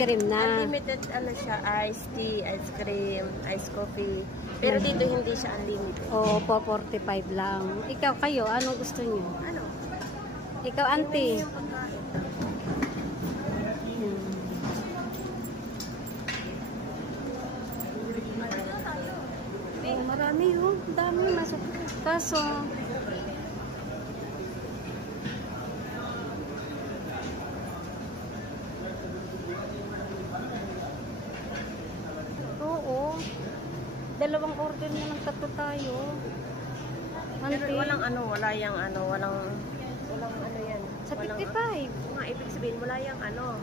cream na. Unlimited ano siya, iced tea, ice cream, ice coffee. Pero dito hindi siya unlimited. Oo, 445 lang. Ikaw, kayo, anong gusto niyo? Ano? Ikaw, auntie. Yung pagkain. Oh, marami yun. Dami masuk. Kaso, oo. Dalawang order na ng tatlo tayo. Pero walang ano, wala yang ano, walang ano yan. Sa Walang, 55. nga, ibig sabihin, wala yang ano.